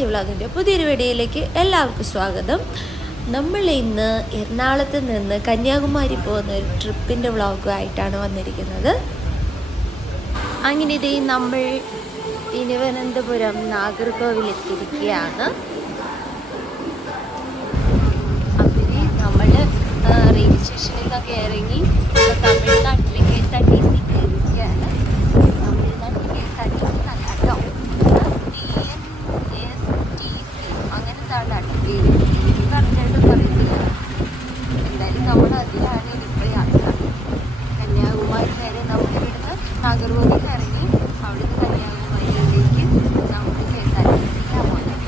ചാച്ചി വ്ളോഗിന്റെ പുതിയൊരു വീഡിയോയിലേക്ക് എല്ലാവർക്കും സ്വാഗതം. നമ്മൾ ഇന്ന് എറണാകുളത്ത് നിന്ന് കന്യാകുമാരി പോകുന്ന ഒരു ട്രിപ്പിന്റെ വ്ളോഗുമായിട്ടാണ് വന്നിരിക്കുന്നത്. അങ്ങനെ ഇതേ നമ്മൾ തിരുവനന്തപുരം നാഗർകോവിൽ എത്തിയിരിക്കുകയാണ് അവർ നമ്മൾ റെയിൽവേ സ്റ്റേഷനിൽ നിന്നൊക്കെ ഇറങ്ങി ഇപ്പൊ തമിഴ്നാട്ടിലേക്ക് എസ് ആർ ടി സി കയറിയിരിക്കുകയാണ് തമിഴ്നാട്ടിൽ K S R T C അല്ല കേട്ടോ അങ്ങനത്തെ ആളാണ് പേര് പേര് പറഞ്ഞിട്ടും പറയത്തില്ല എന്തായാലും നമ്മൾ അതിലാണ് ഇപ്പോൾ യാത്ര കന്യാകുമാരി നേരെ നമ്മൾ ഇവിടുന്ന് നാഗർകോവിൽ ഇറങ്ങി അവിടുന്ന് കന്യാകുമാരിയിലേക്ക് നമ്മൾ കെ എസ് ആർ ടി സിയിലാണ് പോകുന്നത്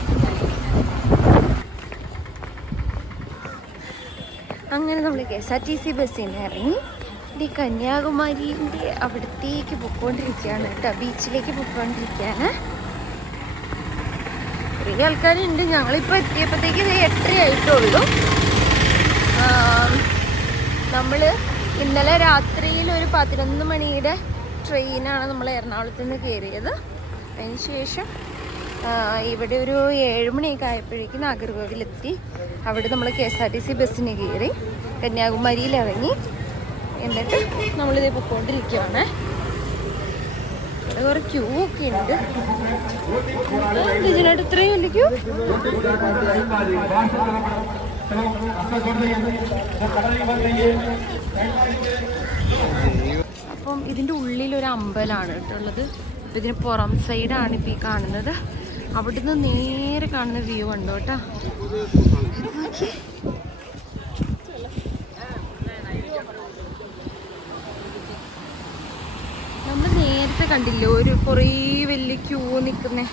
അങ്ങനെ നമ്മൾ K S R T C ബസ്സിൽ നിന്ന് ഇറങ്ങി ഇത് കന്യാകുമാരിന്റെ അവിടത്തേക്ക് പൊയ്ക്കൊണ്ടിരിക്കുകയാണ് കേട്ടോ. ബീച്ചിലേക്ക് പൊയ്ക്കൊണ്ടിരിക്കുകയാണ്. കുറേ ആൾക്കാരുണ്ട്. ഞങ്ങളിപ്പോൾ എത്തിയപ്പോഴത്തേക്ക് ഇത് എട്ടര ആയിട്ടുള്ളൂ. നമ്മൾ ഇന്നലെ രാത്രിയിൽ ഒരു പതിനൊന്ന് മണിയുടെ ട്രെയിനാണ് നമ്മൾ എറണാകുളത്ത് നിന്ന് കയറിയത്. അതിന് ശേഷം ഇവിടെ ഒരു ഏഴുമണിയൊക്കെ ആയപ്പോഴേക്കും നാഗർകോവിലെത്തി. അവിടെ നമ്മൾ K S R T C ബസ്സിന് കയറി. കന്യാകുമാരിയിൽ ഇറങ്ങി. എന്നിട്ട് നമ്മളിത് പൊക്കോണ്ടിരിക്കുകയാണ് ഇവിടെ കുറേ ക്യൂ ഒക്കെ ഉണ്ട്. ഇതിനായിട്ട് ഇത്രയും വലിയ ക്യൂ അപ്പം ഇതിന്റെ ഉള്ളിലൊരു അമ്പലമാണ് കേട്ടോ ഉള്ളത്. അപ്പം ഇതിന് പുറം സൈഡാണ് ഇപ്പോൾ ഈ കാണുന്നത്. അവിടുന്ന് നേരെ കാണുന്ന വ്യൂ ഉണ്ടോ കേട്ടോ നോക്കി നമ്മൾ നേരത്തെ കണ്ടില്ലേ? ഒരു കുറേ വലിയ ക്യൂ നിൽക്കുന്നേ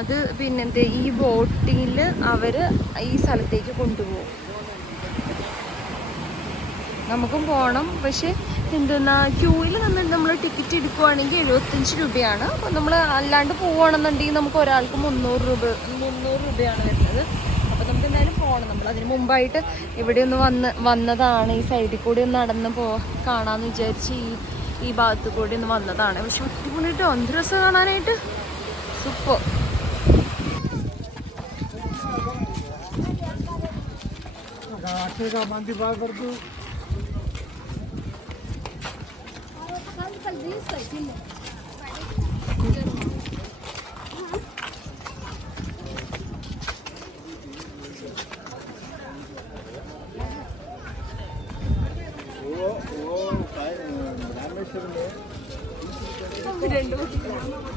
അത് പിന്നെന്ത്? ഈ ബോട്ടിൽ അവർ ഈ സ്ഥലത്തേക്ക് കൊണ്ടുപോകും. നമുക്കും പോകണം പക്ഷേ എന്തെന്നാ ക്യൂവിൽ നിന്ന് നമ്മൾ ടിക്കറ്റ് എടുക്കുവാണെങ്കിൽ എഴുപത്തഞ്ച് രൂപയാണ്. അപ്പോൾ നമ്മൾ അല്ലാണ്ട് പോവുകയാണെന്നുണ്ടെങ്കിൽ നമുക്ക് ഒരാൾക്ക് മുന്നൂറ് രൂപ മുന്നൂറ് രൂപയാണ് വരുന്നത്. അപ്പോൾ നമുക്ക് എന്തായാലും പോകണം നമ്മൾ അതിന് മുമ്പായിട്ട് ഇവിടെ ഒന്ന് വന്ന് വന്നതാണ്. ഈ സൈഡിൽ കൂടി ഒന്ന് നടന്ന് പോ കാണാമെന്ന് വിചാരിച്ച് ഈ ഈ ഭാഗത്ത് കൂടി ഒന്ന് വന്നതാണ് പക്ഷെ ഒറ്റപ്പണിട്ടോ എന്ത് രസം കാണാനായിട്ട് സൂപ്പർ आठेगा Vamos.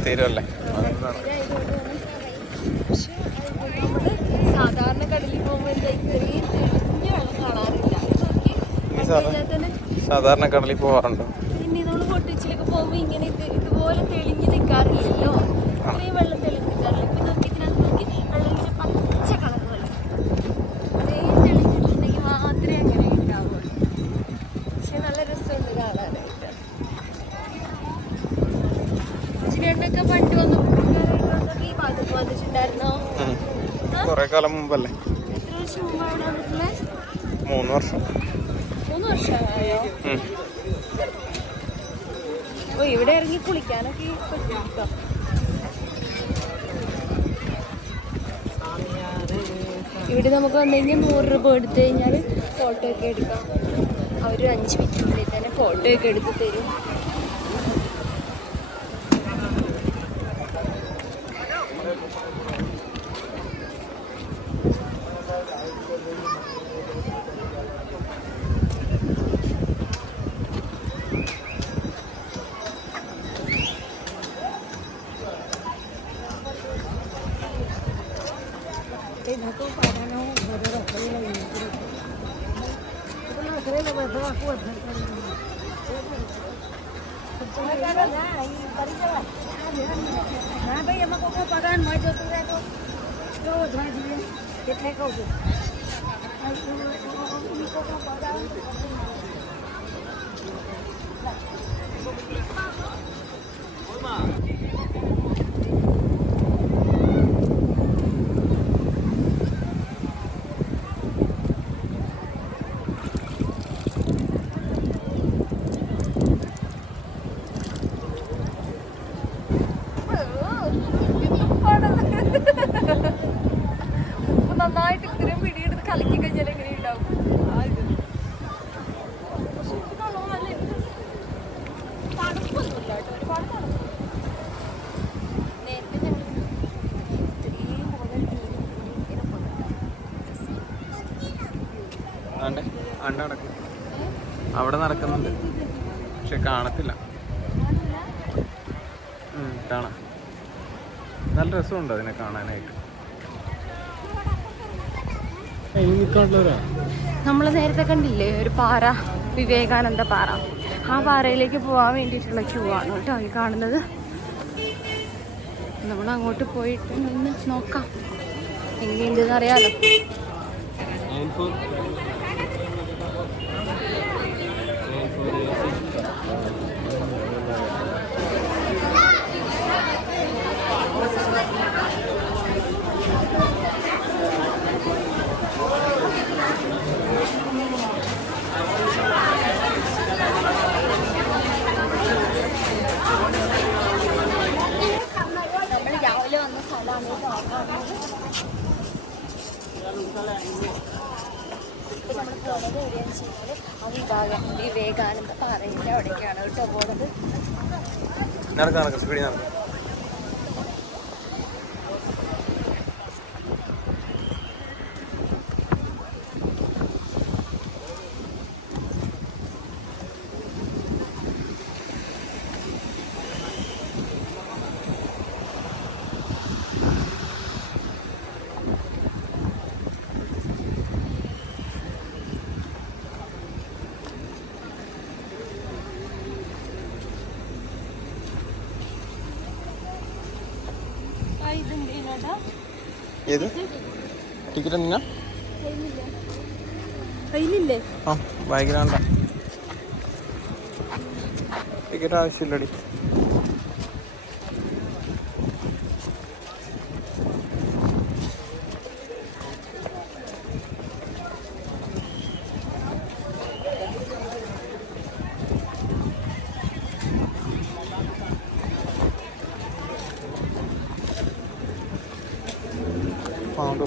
തീരമല്ലേ സാധാരണ കടലിൽ പോകുമ്പോൾ സാധാരണ കടലിൽ പോവാറുണ്ടോ? ഇങ്ങനെ ഇതുപോലെ തെളിഞ്ഞു നിൽക്കാറില്ലല്ലോ ഇത്രയും വെള്ളം തെളിഞ്ഞു നിൽക്കാറില്ല ഓ ഇവിടെ ഇറങ്ങി കുളിക്കാനൊക്കെ ഇവിടെ നമുക്ക് വന്നു കഴിഞ്ഞാൽ നൂറ് രൂപ എടുത്തു കഴിഞ്ഞാൽ ഫോട്ടോ ഒക്കെ എടുക്കാം. അവർ അഞ്ച് മിനിറ്റിനുള്ളിൽ തന്നെ ഫോട്ടോ ഒക്കെ എടുത്ത് തരും. હા ભાઈ એમાં કોઈ પગાર ન જતું રહે તો કેવો જોવા જોઈએ એટલે કહું છું પગાર കലക്കി കഴിഞ്ഞാൽ എങ്ങനെ ഉണ്ടാവും. തണുപ്പൊന്നുമില്ല കേട്ടോ. ഒരുപാട് തണുപ്പ്. അവിടെ നടക്കുന്നുണ്ട്. പക്ഷെ കാണത്തില്ല. കാണാം. നല്ല രസമുണ്ട് അതിനെ കാണാനായിട്ട്. നമ്മൾ നേരത്തെ കണ്ടില്ലേ ഒരു പാറ വിവേകാനന്ദ പാറ. ആ പാറയിലേക്ക് പോകാൻ വേണ്ടിയിട്ടുള്ള ക്യൂ ആണ് കേട്ടോ ഈ കാണുന്നത്. നമ്മൾ അങ്ങോട്ട് പോയിട്ട് നിന്ന് നോക്കാം. എങ്ങനെയുണ്ടെന്ന് അറിയാലോ. ഇപ്പൊ നമ്മൾ പാറയിന്റെ വിവേകാനന്ദ പാറയുടെ അവിടേക്കാണ് കേട്ടോ പോകുന്നത്. നടക്കാം നടക്കാം നടക്കാം ഏത് ടിക്കറ്റ് എന്തിനാ കയ്യിലില്ലേ ആ ബാഗിലാണ്ട ടിക്കറ്റ് ആവശ്യമില്ലടി പാമ്പ്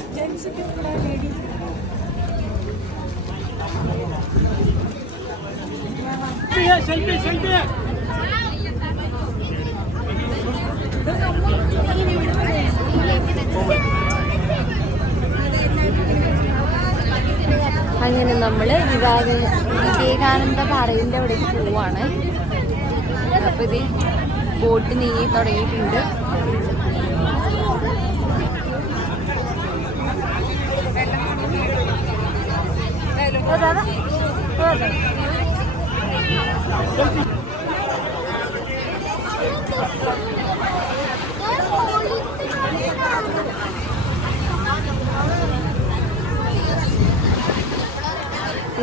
അങ്ങനെ നമ്മൾ വിവാഹ വിവേകാനന്ദ പാറയിന്റെ അവിടേക്ക് പോവാണ് അപ്പോൾ ഇത് ബോട്ട് നീങ്ങി തുടങ്ങിയിട്ടുണ്ട് Thank അതാ.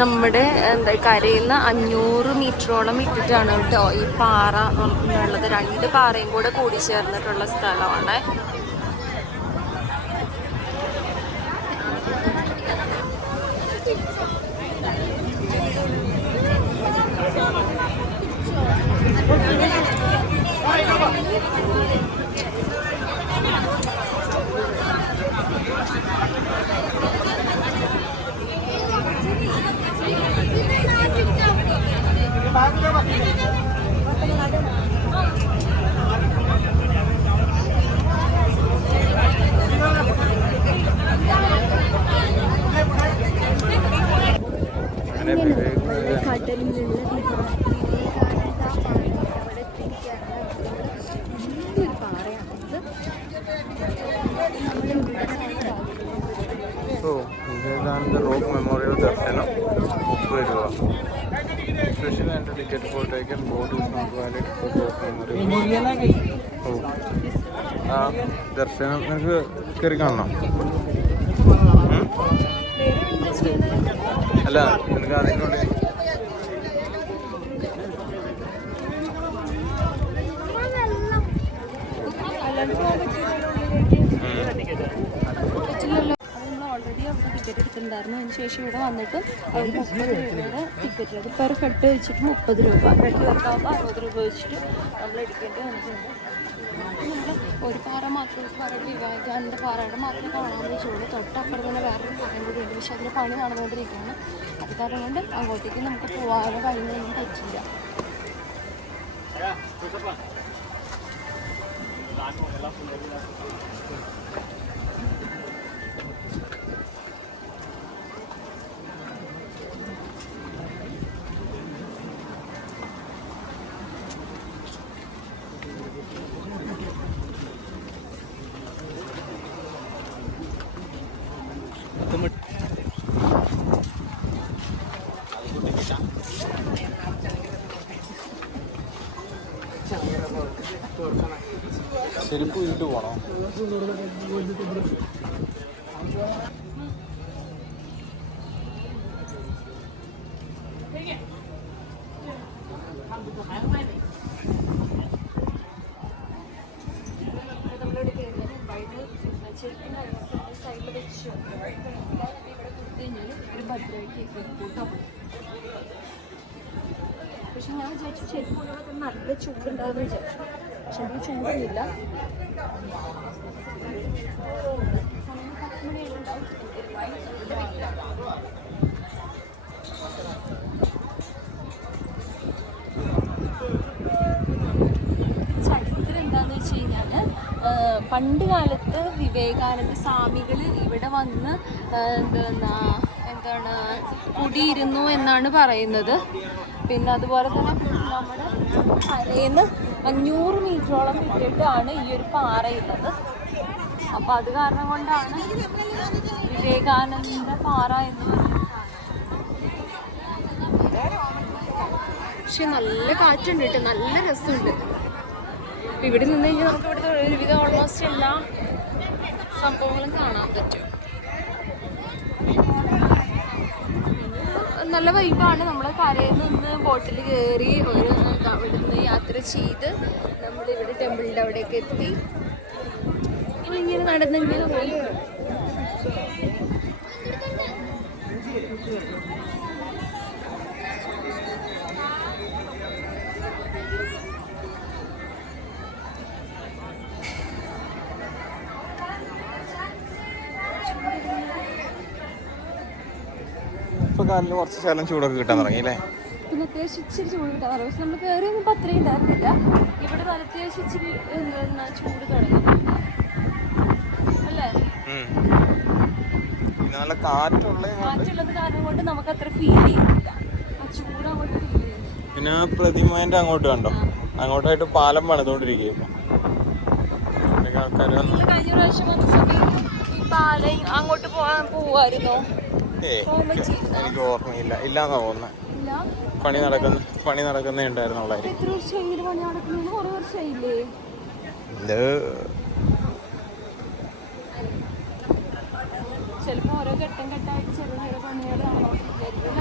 നമ്മുടെ എന്താ കരയിൽ നിന്ന് അഞ്ഞൂറ് മീറ്ററോളം ഇട്ടിട്ടാണ് കേട്ടോ ഈ പാറ ഉള്ളത്. രണ്ട് പാറയും കൂടെ കൂടി ചേർന്നിട്ടുള്ള സ്ഥലമാണ്. ഓ വിവേകാനന്ദ റോക്ക് മെമ്മോറിയൽ ദർശനം മുപ്പത് രൂപ special and ticket for taken board is not ദർശനം നിനക്ക് കയറി കാണണം? അല്ല നിനക്ക് അതിന്റെ ഉള്ളിൽ പറ്റില്ലല്ലോ അത് നമ്മൾ ഓൾറെഡി അവിടെ എടുത്തിട്ടുണ്ടായിരുന്നു അതിന് ശേഷം ഇവിടെ വന്നിട്ട് മുപ്പത് രൂപയുടെ ടിക്കറ്റ് അത് പെർ ഹെഡ് വെച്ചിട്ട് മുപ്പത് രൂപ ഹെഡ് വെക്കാവുമ്പോൾ അറുപത് രൂപ വെച്ചിട്ട് നമ്മൾ എടുക്കേണ്ടി വന്നിട്ടുണ്ട് ഒരു പാറ മാത്രം പാറയുടെ പാറ വിവേകാനന്ദ പാറയുടെ മാത്രം കാണാൻ പറ്റുള്ളൂ തൊട്ടപ്പുറം തന്നെ വേറൊരു പാറയും കൂടി ഉണ്ട് പക്ഷെ അതിന് പണി നടന്നുകൊണ്ടിരിക്കുകയാണ് അത് കാരണം കൊണ്ട് അങ്ങോട്ടേക്ക് നമുക്ക് പോകാനോ കാര്യങ്ങളൊന്നും പറ്റില്ല ചെരുപ്പ് വീട്ടിൽ പോണോ നമ്മളിവിടെ കയറിയാൽ മുമ്പായിട്ട് ചെരുപ്പിന്റെ സൈഡിൽ വെച്ച് ഇവിടെ കൊടുത്തു കഴിഞ്ഞാൽ ഒരു ഭദ്രമായിട്ട് കൂട്ടോ പക്ഷെ ഞാൻ വിചാരിച്ചു ചെരുപ്പ് കൊണ്ടുപോകുമ്പോൾ തന്നെ നല്ല ചൂടുണ്ടാകുമെന്ന് വിചാരിച്ചു പക്ഷെ എനിക്ക് ചൂടൊന്നുമില്ല സമയം പത്ത് മണിയായിട്ടുണ്ടാവും ചരിത്രം എന്താന്ന് വെച്ച് കഴിഞ്ഞാൽ പണ്ട് കാലത്ത് വിവേകാനന്ദ സ്വാമികൾ ഇവിടെ വന്ന് എന്താ എന്താണ് കുടിയിരുന്നു എന്നാണ് പറയുന്നത്. പിന്നെ അതുപോലെ തന്നെ നമ്മുടെ കരയിന്ന് അഞ്ഞൂറ് മീറ്ററോളം വിട്ടിട്ടാണ് ഈ ഒരു പാറയുള്ളത് അപ്പോൾ അത് കാരണം കൊണ്ടാണ് വിവേകാനന്ദ പാറ എന്ന് പറയുന്നത്. പക്ഷെ നല്ല കാറ്റുണ്ട് കേട്ടോ നല്ല രസമുണ്ട്. അപ്പൊ ഇവിടെ നിന്ന് കഴിഞ്ഞാൽ നമുക്ക് ഇവിടുത്തെ ഒരുവിധം ഓൾമോസ്റ്റ് എല്ലാ സംഭവങ്ങളും കാണാൻ പറ്റും. നല്ല വൈബാണ് നമ്മൾ കരയിൽ നിന്ന് ബോട്ടിൽ കയറി ഒരു അവിടെ നിന്ന് യാത്ര ചെയ്ത് നമ്മൾ ഇവിടെ ടെമ്പിളിന്റെ അവിടെയൊക്കെ എത്തി. ഇങ്ങനെ നടന്നെങ്കിൽ കാലിന് കുറച്ച് ശകലം ചൂടൊക്കെ കിട്ടാൻ തുടങ്ങി അല്ലേ? പിന്നെ അത്യാവശ്യം ഇച്ചിരി ചൂട് കിട്ടാറ് പക്ഷെ നമ്മൾ കയറി ഒന്നും അത്രയും ഉണ്ടായിരുന്നില്ല. ഇവിടെ അത്യാവശ്യം ഇച്ചിരി എന്താ ചൂട് തുടങ്ങി. അല്ലേ. നല്ല കാറ്റുള്ള കാറ്റുള്ളത് കാരണം കൊണ്ട് നമുക്ക് അത്ര ഫീൽ ചെയ്യുന്നില്ല ആ ചൂട് അങ്ങോട്ട് ഫീൽ ചെയ്യുന്നു പിന്നെ പ്രതിമേന്റെ അങ്ങോട്ട് കണ്ടോ? അങ്ങോട്ടായിട്ട് പാലം പണിതുകൊണ്ടിരിക്കുക ആൾക്കാർ വന്നു നിങ്ങൾ കഴിഞ്ഞ പ്രാവശ്യം വന്ന സമയത്ത് ഈ പാലം അങ്ങോട്ട് പോവാൻ പോവായിരുന്നോ? ഏ എനിക്ക് ഓർമ്മയില്ല. ഇല്ലാന്നാ തോന്നുന്നത് പണി നടക്കുന്ന പണി നടക്കുന്നേ ഉണ്ടായിരുന്നുള്ളായിരിക്കും. ഇത് ഓരോ ഘട്ടം ഘട്ടമായിട്ട് ചെറിയ ചെറിയ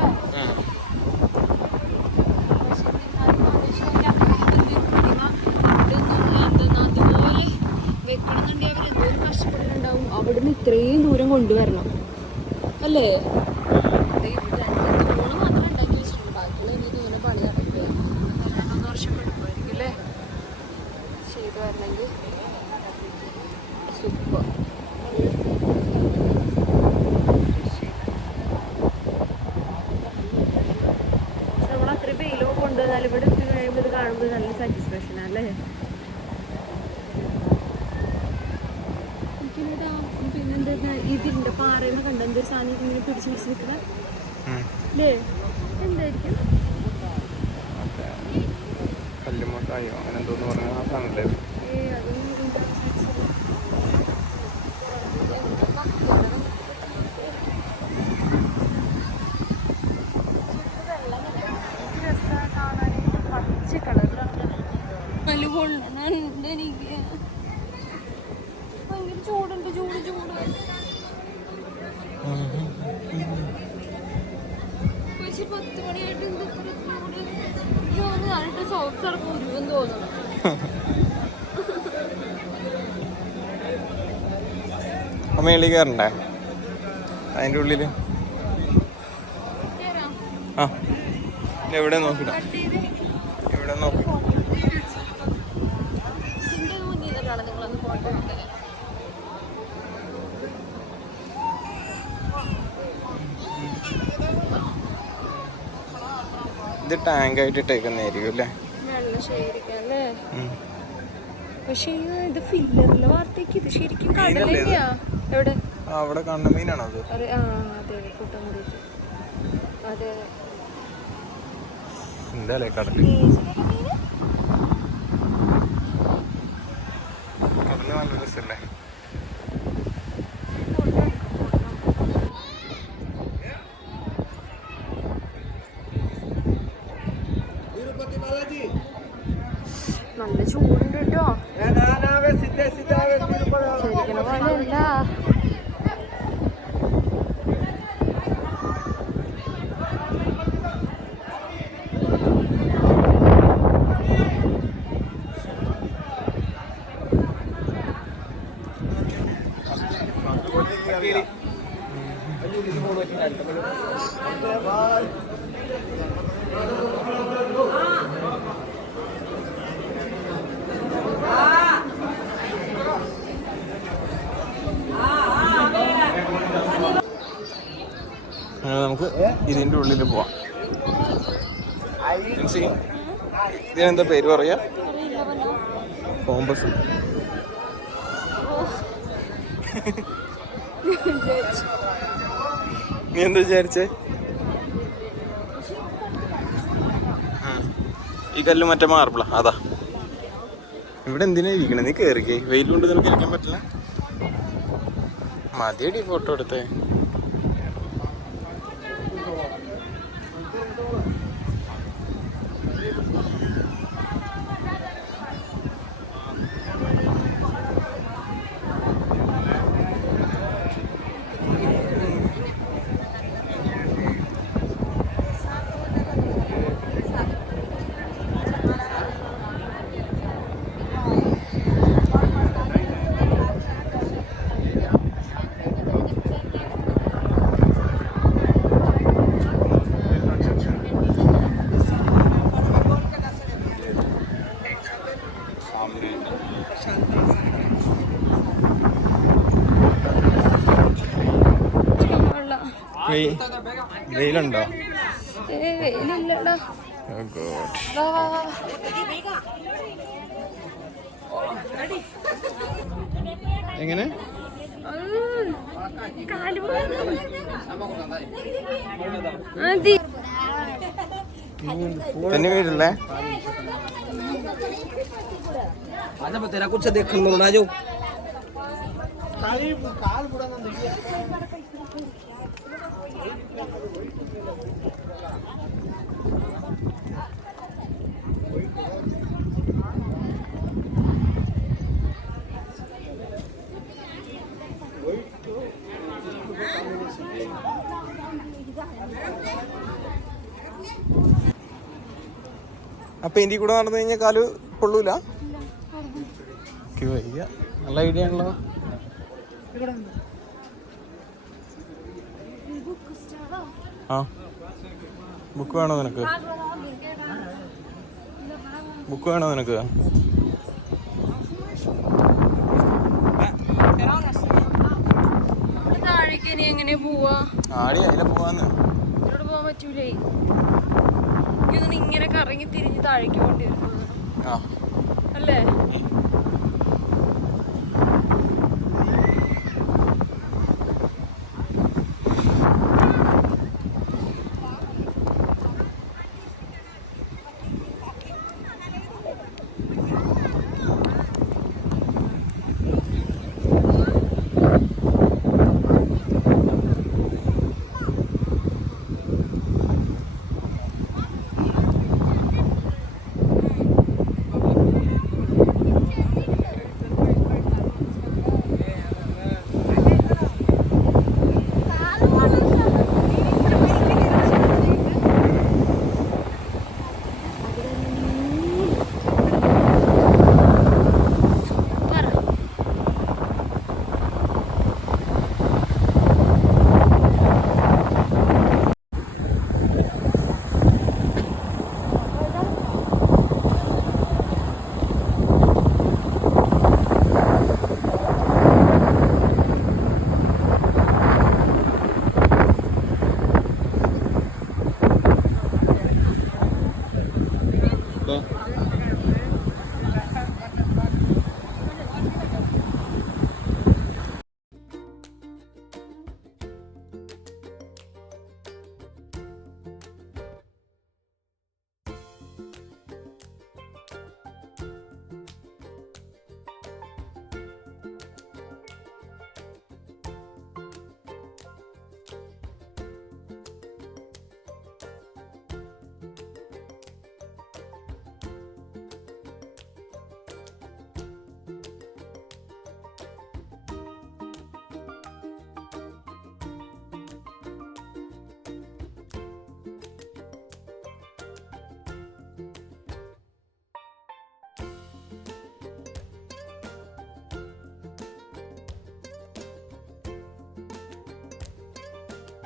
ഇത്രയും ദൂരം കൊണ്ടുവരണം. അല്ലേ ദേ ഇവിടെ തൂണ് മാത്രം ഉണ്ടാക്കി വെച്ചിട്ടുണ്ട് ബാക്കിയുള്ള ഇനി ഇങ്ങനെ പണി നടക്കുക രണ്ടൊന്ന് വർഷം എടുക്കുമായിരിക്കും അല്ലേ ചെയ്തു വരണമെങ്കിൽ സൂപ്പർ നമ്മൾ അത്രയും വെയിലൊക്കെ കൊണ്ടുവന്നാൽ ഇവിടെ എത്തി കഴിയുമ്പോൾ ഇത് കാണുമ്പോൾ നല്ല സാറ്റിസ്ഫാക്ഷൻ അല്ലേ എനിക്കിവിടെ പിന്നെന്താ ഇതിന്റെ പാറയെന്ന് കണ്ട എന്തൊരു സാധനം ഇങ്ങനെ പിടിച്ച് പിടിച്ച് നിൽക്കുക എന്തായിരിക്കും? കല്ലുമൊട്ടായോ? അങ്ങനെ എന്തോന്ന് പറഞ്ഞ ആ ഏ അതൊന്നും ഇതിന്റെ ഉണ്ട് എനിക്ക് ഭയങ്കര ചൂടുണ്ട് ചൂട് ചൂട് പക്ഷെ പത്ത് മണിയായിട്ട് എന്ത് ഇത്ര ചൂട് എനിക്ക് തോന്നുന്നു ഞാനിട്ട് സോക്സ് ഇറക്കും ഉരുവെന്ന് തോന്നുന്നു അമ്മ മേളിൽ കയറണ്ടേ അതിന്റെ ഉള്ളിൽ ആ എവിടെ നോക്കിടാം? എവിടെ നോക്കി? ഇത് ടാങ്ക് ആയിട്ട് ഇട്ടേക്കുന്നതായിരിക്കും അല്ലേ പക്ഷേ ഇത് ഫില്ലറിലെ വാർത്തയ്ക്ക് ഇത് ശരിക്കും? കടലന്നെയാ എവിടെ? അവിടെ കാണുന്ന മീനാണോ അത് അതെ അതെ കൂട്ടം കൂടിയിട്ട് അതെ. എന്താ അല്ലേ കടൽ കടൽ നല്ല രസമല്ലേ നല്ല ചൂടുണ്ട് കേട്ടോ ശരിക്കണ പോലെയല്ല അങ്ങനെ നമുക്ക് ഇതിന്റെ ഉള്ളിൽ പോവാം. ഇതിനെന്താ പേര് പറയാ? കോമ്പസ്. നീ എന്താ വിചാരിച്ചേ. ഈ കല്ല് മറ്റേ മാർബിളാ അതാ. ഇവിടെ എന്തിനാ ഇരിക്കണേ? നീ കേറിക്കേ. വെയിൽ കൊണ്ട് നിനക്ക് ഇരിക്കാൻ പറ്റില്ല. മതിയടി ഫോട്ടോ എടുത്തേ വെള്ളം വെയിലുണ്ടോ ഏ വെയിലില്ലടാ Oh God. വാ വാ വാ എങ്ങനെ ഉം. കാല് പോകുന്നു. മതി തന്നെ വീടല്ലേ आजा मैं तेरा कुछ देख लो ना जो അപ്പൊ ഇന്ത്യ കൂടെ നടന്നു കഴിഞ്ഞാൽ കാൽ കൊള്ളൂല നല്ല ഐഡിയ ആണല്ലോ. ആ. ബുക്ക് വേണോ നിനക്ക്? ബുക്ക് വേണോ നിനക്ക്? എങ്ങനെ പോവാ ആടി അതിലെ പോവാന്ന്. ഇവിടെ പോവാൻ പറ്റൂലേ? ഇതൊന്നും ഇങ്ങനെ കറങ്ങി തിരിഞ്ഞ് താഴേക്ക് ആ. അല്ലേ.